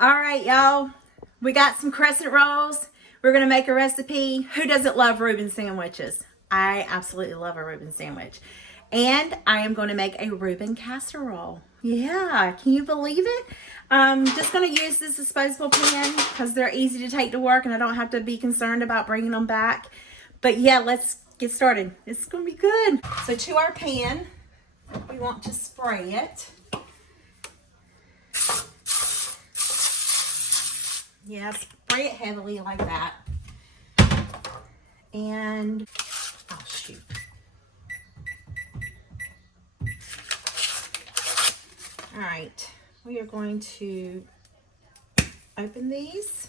All right, y'all. We got some crescent rolls. We're going to make a recipe. Who doesn't love Reuben sandwiches? I absolutely love a Reuben sandwich. And I am going to make a Reuben casserole. Yeah, can you believe it? I'm just going to use this disposable pan because they're easy to take to work and I don't have to be concerned about bringing them back. But yeah, let's get started. It's going to be good. So to our pan, we want to spray it. Yeah, spray it heavily like that. And, oh shoot. All right, we are going to open these.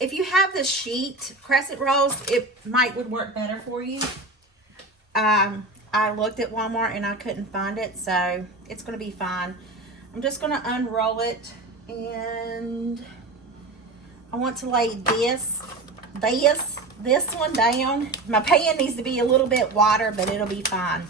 If you have the sheet crescent rolls, it would work better for you. I looked at Walmart and I couldn't find it, so it's gonna be fine. I'm just gonna unroll it, and I want to lay this one down. My pan needs to be a little bit wider, but it'll be fine.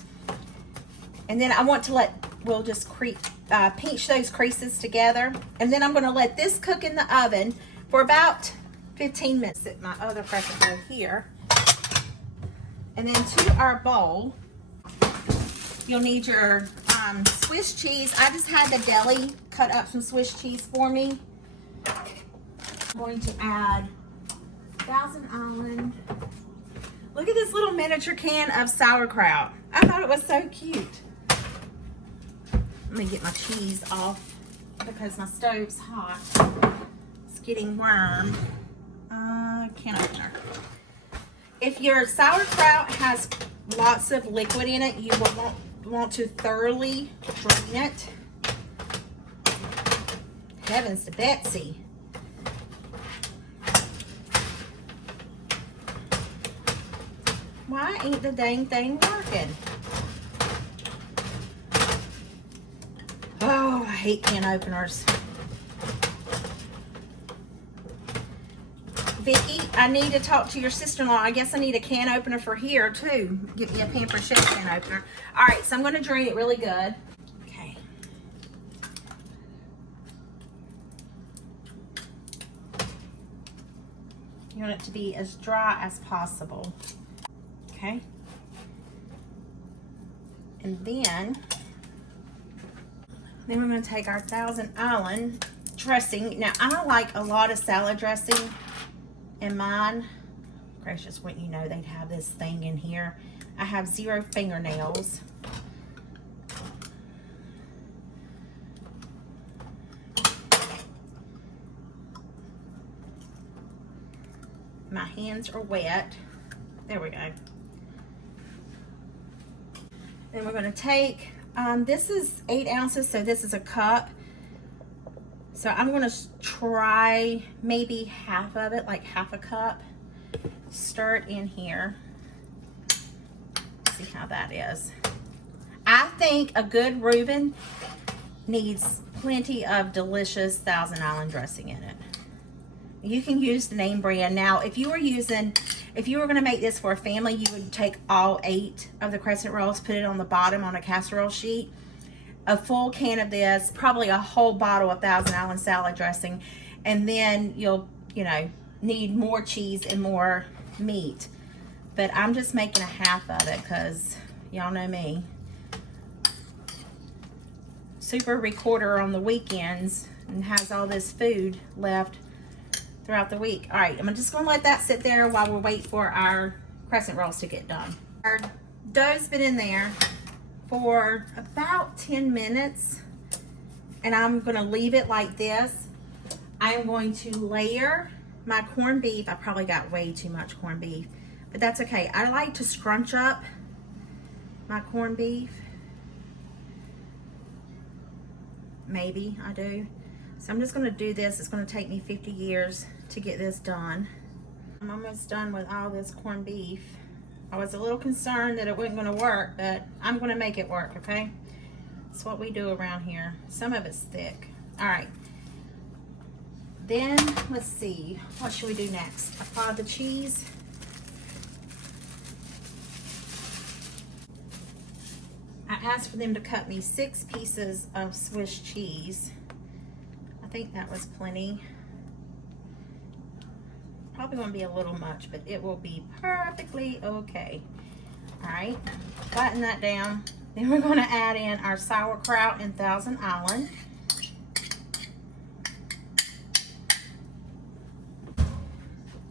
And then I want to we'll just pinch those creases together. And then I'm gonna let this cook in the oven for about 15 minutes. Set my other crescent roll here. And then to our bowl, you'll need your Swiss cheese. I just had the deli cut up some Swiss cheese for me. I'm going to add Thousand Island. Look at this little miniature can of sauerkraut. I thought it was so cute. Let me get my cheese off because my stove's hot. It's getting warm. Can opener. If your sauerkraut has lots of liquid in it, you will want to thoroughly drain it. Heavens to Betsy. Why ain't the dang thing working? Oh, I hate can openers. Vicki, I need to talk to your sister-in-law. I guess I need a can opener for here too. Get me a Pampered Chef can opener. All right, so I'm going to drain it really good. Okay. You want it to be as dry as possible. Okay. And then we're going to take our Thousand Island dressing. Now, I don't like a lot of salad dressing in mine. Gracious, wouldn't you know they'd have this thing in here. I have 0 fingernails. My hands are wet. There we go. Then we're going to take, this is 8 ounces, so this is a cup. So I'm going to try maybe half of it, like half a cup. Stir it in here. See how that is. I think a good Reuben needs plenty of delicious Thousand Island dressing in it. You can use the name brand. Now, if you were going to make this for a family, you would take all 8 of the crescent rolls, put it on the bottom on a casserole sheet. A full can of this, probably a whole bottle of Thousand Island salad dressing, and then you'll, need more cheese and more meat. But I'm just making a half of it because y'all know me. Super recorder on the weekends and has all this food left throughout the week. All right, I'm just gonna let that sit there while we wait for our crescent rolls to get done. Our dough's been in there for about 10 minutes, and I'm gonna leave it like this. I am going to layer my corned beef. I probably got way too much corned beef, but that's okay. I like to scrunch up my corned beef. Maybe I do. So I'm just gonna do this. It's gonna take me 50 years to get this done. I'm almost done with all this corned beef. I was a little concerned that it wasn't gonna work, but I'm gonna make it work, okay? That's what we do around here. Some of it's thick. All right. Then, let's see, what should we do next? Apply the cheese. I asked for them to cut me 6 pieces of Swiss cheese. I I think that was plenty. Probably won't be a little much, but it will be perfectly okay. All right, flatten that down. Then we're going to add in our sauerkraut and Thousand Island.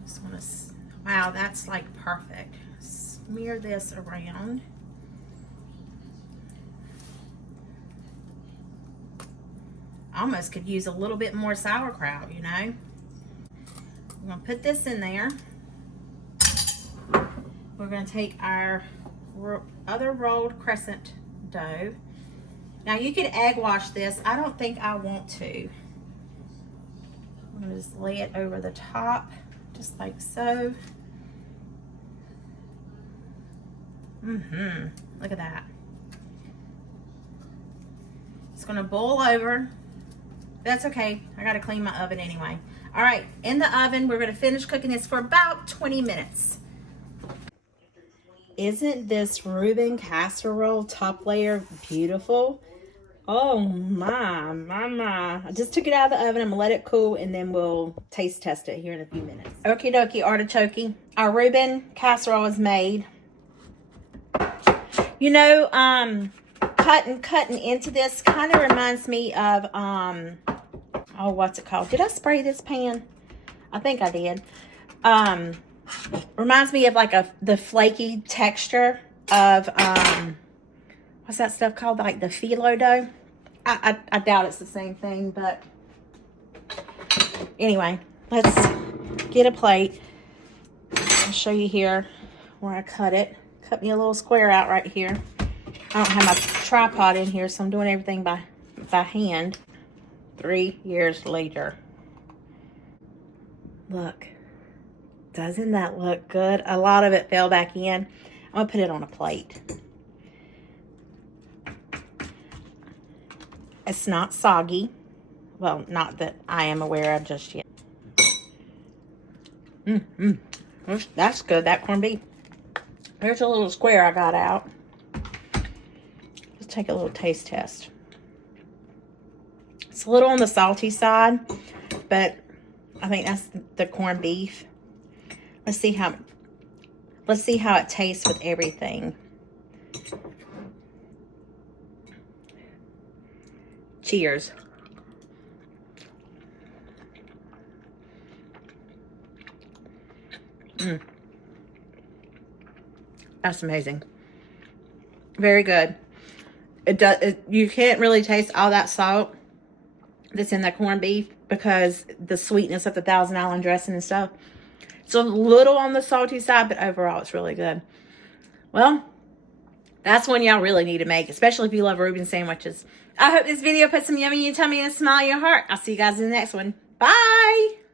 Just want to, wow, that's like perfect. Smear this around. Almost could use a little bit more sauerkraut, you know. I'm gonna put this in there. We're gonna take our other rolled crescent dough. Now you could egg wash this. I don't think I want to. I'm gonna just lay it over the top, just like so. Look at that. It's gonna boil over. That's okay. I gotta clean my oven anyway. All right, in the oven, we're gonna finish cooking this for about 20 minutes. Isn't this Reuben Casserole top layer beautiful? Oh my. I just took it out of the oven. I'm gonna let it cool and then we'll taste test it here in a few minutes. Okie dokie, artichoke. Our Reuben Casserole is made. You know, cutting into this kind of reminds me of, oh, what's it called? Did I spray this pan? I think I did. Reminds me of like the flaky texture of, what's that stuff called? Like the phyllo dough. I doubt it's the same thing, but anyway, let's get a plate. I'll show you here where I cut it. Cut me a little square out right here. I don't have my tripod in here, so I'm doing everything by hand. 3 years later. Look. Doesn't that look good? A lot of it fell back in. I'm going to put it on a plate. It's not soggy. Well, not that I am aware of just yet. That's good, that corned beef. Here's a little square I got out. Let's take a little taste test. It's a little on the salty side, but I think that's the corned beef. Let's see how it tastes with everything. Cheers. That's amazing. Very good. You can't really taste all that salt that's in the corned beef because the sweetness of the Thousand Island dressing and stuff. It's a little on the salty side, but overall it's really good. Well, that's one y'all really need to make, especially if you love Reuben sandwiches. I hope this video put some yummy in your tummy and a smile in your heart. I'll see you guys in the next one. Bye!